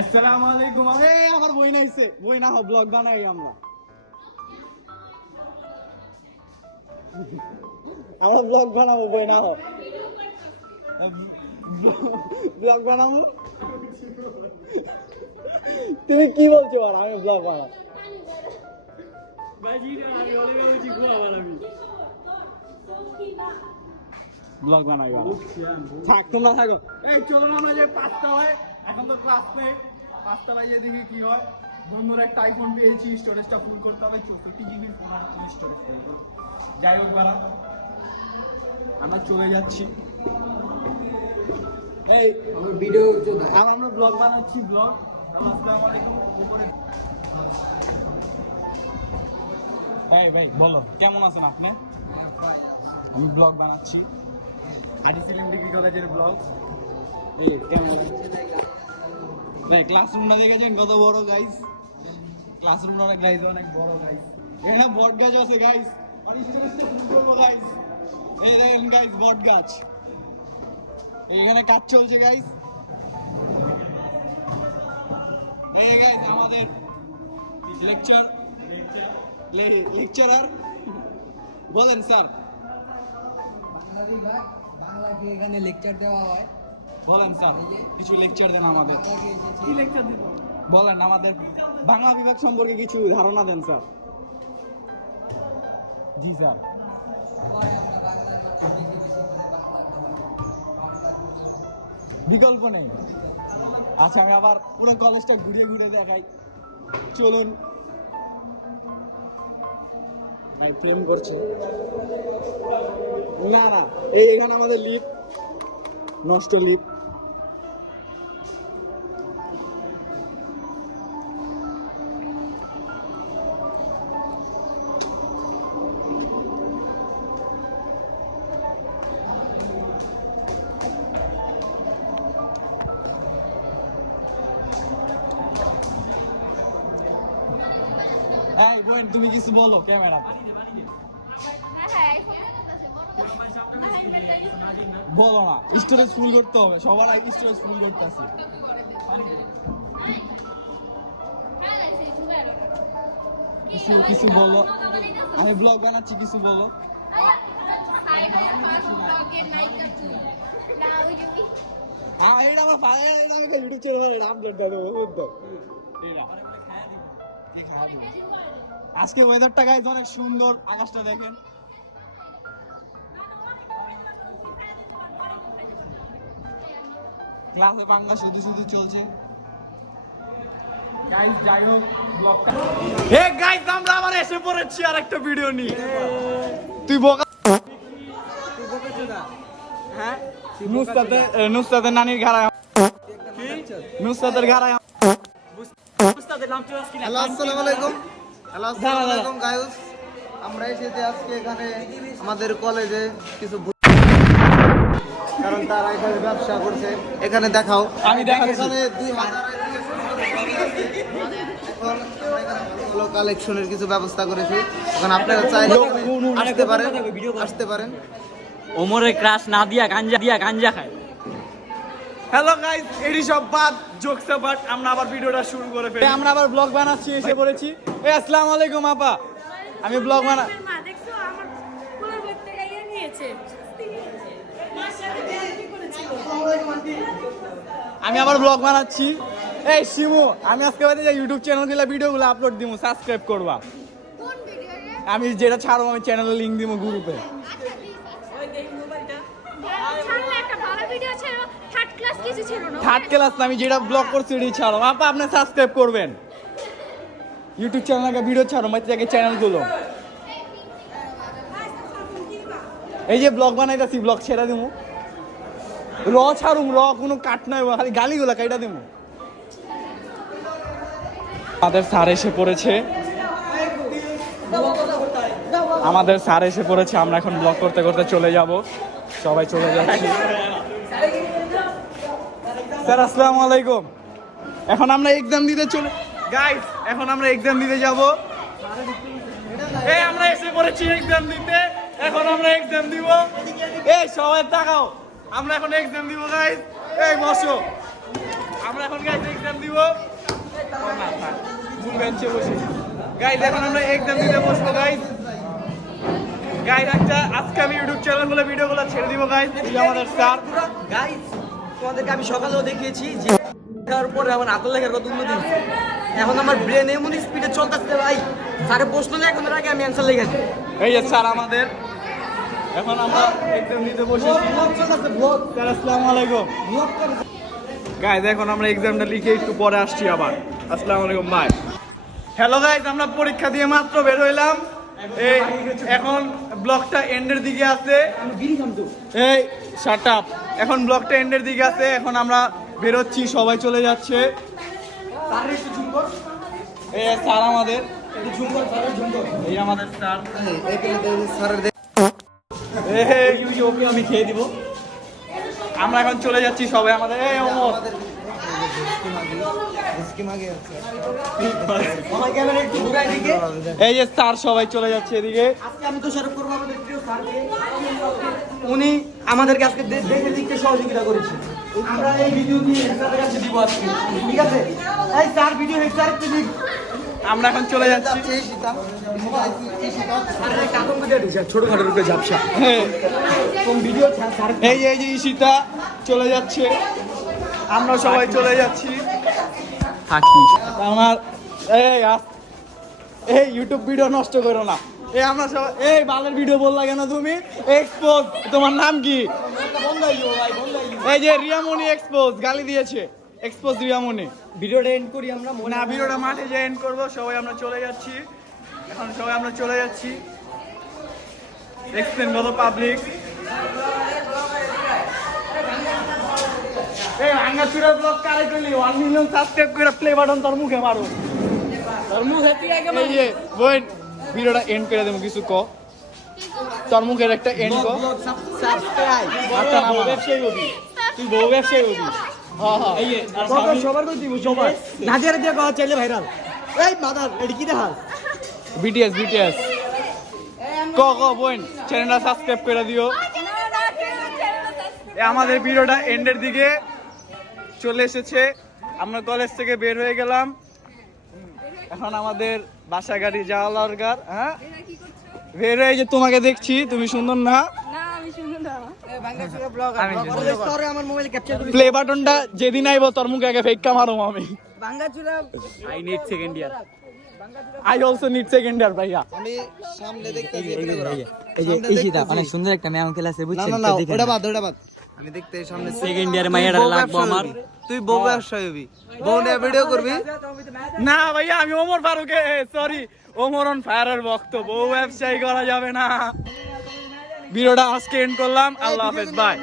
আসসালামু আলাইকুম। এই আমার বই নাইছে, বই না হোক ব্লগ বানাই আমরা ব্লগ বানাবো, বই না হোক ব্লগ বানাবো। তুমি কি বলছো? আর আমি ব্লগ বানাবো, ব্লগ বানাই থাক, তোমরা থাকো। এই চলো না, আমরা যে 5তলায়, এখন তো ক্লাস নেই, 5তলায় যে দেখি কি হয়। বন্ধুরা একটা আইফোন পেয়েছি, স্টোরেজটা ফুল করতে হবে, 64 GB স্টোরেজ। যাই হোক বারা, আমরা চলে যাচ্ছি। এই ভিডিও আর আমরা ব্লগ বানাচ্ছি, ব্লগ। আসসালামু আলাইকুম। উপরে ভাই বলো, কেমন আছেন আপনি? আমি ব্লগ বানাচ্ছি, আইডিসিএম ডিগ্রি কলেজের ব্লগ। এই কেমন ক্লাসরুমটা দেখেছেন কত বড় গাইস? ক্লাসরুমটা গাইস অনেক বড় গাইস। এখানে বট গাছ আছে গাইস, আর স্টুডেন্টরা ফুল করবো গাইস। এই দেখেন গাইস, বট গাছ। এখানে কাজ চলছে গাইস। এই গাইস আমাদের লেকচারার বলেন স্যার। বাংলাকে এখানে লেকচার দেওয়া হয়। বলেন স্যার, কিছু লেকচার দেন আমাদের। কি লেকচার দিব বলেন, আমাদের বাংলা বিভাগ সম্পর্কে কিছু ধারণা দেন স্যার। জি স্যার। বিকল্প নেই। আচ্ছা, আমি আবার পুরো কলেজটা ঘুরিয়ে ঘুরিয়ে দেখাই, চলুন। ফিল্ম করছে না না, এইখানে আমাদের লিফট, নষ্ট লিফট। এই বোন, তুমি কিছু বলো ক্যামেরা। বলো না, স্টোরেজ ফুল করতে হবে, সবার আগে স্টোরেজ ফুল করতে আছে। কিছু বলো, আমি ব্লগ বানাচ্ছি, কিছু বলো। ইউটিউব চ্যানেল আপলোড দেবো। আজকে ওয়েদারটা গাইজ অনেক সুন্দর, আকাশটা দেখেন। ক্লাসে পাঙ্গা শুধু শুধু চলছে গাইজ। যাই হোক, ব্লগটা হে গাইজ, আমরা আবার এসে পড়েছি আরেকটা ভিডিও নিয়ে। তুই বোকা, হ্যাঁ? নুসরাতের নানির ঘাড়ায়, নুসরাতের ঘাড়ায়। হ্যালো, আসসালামু আলাইকুম। হ্যালো, আসসালামু আলাইকুম গাইস। আমরা এসেছি আজকে এখানে আমাদের কলেজে কিছু, কারণ তারা এখানে ব্যবসা করছে। এখানে দেখাও, আমি দেখাচ্ছি। এখানে 2000 কালেকশনের কিছু ব্যবস্থা করেছি। এখন আপনারা চাইলে আসতে পারেন। ওমরের ক্রাশ না দিয়া গাঞ্জা খায়। হ্যালো গাইস, এডি সব বাদ, জোকস বাদ, আমরা আবার ভিডিওটা শুরু করে ফেলি। আমরা আবার ব্লগ বানাচ্ছি, এসে পড়েছি। এই আসসালামু আলাইকুম আপা, আমি ব্লগ বানা, মা দেখছো আমার কোলের বইতে গাইয়া নিয়েছে। আমি আবার ব্লগ বানাচ্ছি। এই শিমু, আমি আজকে বাদে যে ইউটিউব চ্যানেলগুলো ভিডিওগুলো আপলোড দিমু, সাবস্ক্রাইব করবা। কোন ভিডিও রে? আমি যেটা ছাড়বো, আমি চ্যানেলে লিংক দিমু গ্রুপে। সামনে একটা ভালো ভিডিও ছিল, থার্ড ক্লাস কিছু ছিল না। থার্ড ক্লাস আমি যেটা ব্লগ করছি ওটাই ছাড়ো। আপা আপনি সাবস্ক্রাইব করবেন, ইউটিউব চ্যানেলে ভিডিও ছাড়ো, মাঝে থেকে চ্যানেলগুলো। এই যে ব্লগ বানাইতেছি, ব্লগ ছেড়ে দিমু, র ছাড়ুম, র কোনো কাট নাই, খালি গালিগুলা কাইটা দিমু। আমাদের স্যার এসে পড়েছে, আমরা এখন ব্লগ করতে করতে চলে যাব, সবাই চলে যাচ্ছি। স্যার আসসালামু আলাইকুম। এখন আমরা এক্সাম দিতে গাইস, এখন আমরা এক্সাম দিতে যাব। এই আমরা এসে পড়েছি এক্সাম দিতে, এখন আমরা এক্সাম দিব। এই সবাই তাকাও, আমরা এখন এক্সাম দিব গাইস। এই বসো, আমরা এখন গাইস এক্সাম দিব ভুল বেঞ্চে বসে গাইস এখন আমরা এক্সাম দিতে বসবো গাইস একটা আজকে আমি ইউটিউব চ্যানেল গুলো ভিডিওগুলো ছেড়ে দিব গাইস এই আমাদের স্যার গাইস তোমাদেরকে আমি সকালেও দেখিয়েছি যে তারপরে আমার আকল লেখার কত উন্নতি হয়েছে। এখন আমার ব্রেন এমন স্পিডে চলতেছে ভাই, স্যারের প্রশ্ন নেই এখন আগে আমি অ্যান্সার লিখেছি। এই যে স্যার আমাদের এখন আমরা এক্সাম দিতে বসেছি স্যার আসসালামু আলাইকুম গাইস এখন আমরা এক্সামটা লিখে একটু পরে আসছি আবার আসসালামু আলাইকুম ভাই হ্যালো গাইস আমরা পরীক্ষা দিয়ে মাত্র বের হইলাম এই এখন ব্লগটা এন্ডের দিকে আছে এই শাট আপ এখন ব্লগটা এন্ডের দিকে আছে এখন আমরা বেরোচ্ছি সবাই চলে যাচ্ছে এই স্যার আমাদের এই আমাদের স্যার ওকে আমি খেয়ে দিব আমরা এখন চলে যাচ্ছি সবাই আমাদের এই ওমর এই যে স্যার সবাই চলে যাচ্ছে এদিকে আজকে আমি দোষারোপ করবো আমাদের প্রিয় স্যারকে। উনি আমাদেরকে আজকে দেখে লিখতে সহযোগিতা করেছে। আমরা এই ভিডিও দিয়ে আপনাদের কাছে দিব আজকে, ঠিক আছে? এই স্যার ভিডিও স্যার একটু দিক। আমরা এখন চলে যাচ্ছি ছোটখাটো রূপে ঝাপসা হ্যাঁ কোন ভিডিও এই যে ঈশিতা চলে যাচ্ছে আমরা সবাই চলে যাচ্ছি থাকি আমার এই ইউটিউব ভিডিও নষ্ট করো না এই আমরা সবাই এই বালের ভিডিও বললা কেন তুমি এক্সপোজ তোমার নাম কি এই যে রিয়ামনি এক্সপোজ গালি দিয়েছে এক্সপোজ রিয়ামনি ভিডিওটা এন্ড করি আমরা। না ভিডিওটা মাঠে যে এন্ড করবো সবাই আমরা চলে যাচ্ছি এখন সবাই আমরা চলে যাচ্ছি দেখছেন কত পাবলিক এই ভাঙ্গাচুরা ব্লগ কারে করলি 1 মিলিয়ন সাবস্ক্রাইব করে প্লে বাটন তোর মুখে মারো তোর মুখে এই যে বোন ভিডিওটা এন্ড করে দেবো কিছু ক তোর মুখের একটা এন্ড ক সাবস্ক্রাইব আচ্ছা না ব্যবসায়ী হবি তুই বউ ব্যবসায়ী হবি হ্যাঁ হ্যাঁ এই যে আর স্বামী সবার করে দিব সবার নাজিয়ারে দিয়ে কথা চাইলে ভাইরাল এই মাদার এডি কি দেখাস বিটিএস ক বোন চ্যানেলটা সাবস্ক্রাইব করে দিও আমাদের ভিডিওটা এন্ডের দিকে চলে এসেছে আমরা কলেজ থেকে বের হয়ে গেলাম এখন আমাদের বাসা গাড়ি যাওয়া দরকার হ্যাঁ বের হয়ে যে তোমাকে দেখছি তুমি সুন্দর না আমার মোবাইল ক্যাপচার করি প্লে বাটনটা যেদিন আইব তোর মুখে আগে ফেক্কা মারো আমি ভাঙ্গাচুরা I need second year I also need second year ভাইয়া আমি সামনে দেখতেছি এই যে ঈশিতা অনেক সুন্দর একটা ম্যাম ক্লাসে না বুঝছেন না না ওটা বাদ আমি দেখতে সামনে সেকেন্ড ইয়ারে মাইয়াটা লাগবো আমার তুই বউ ব্যবসায়ী হবি বউ নিয়ে ভিডিও করবি না ভাইয়া আমি ওমর ফারুকে সরি ওমর অন ফায়ারের বক্তব্য বউ ব্যবসায়ী করা যাবে না ভিডিওটা আজকে এন্ড করলাম আল্লাহ হাফেজ বাই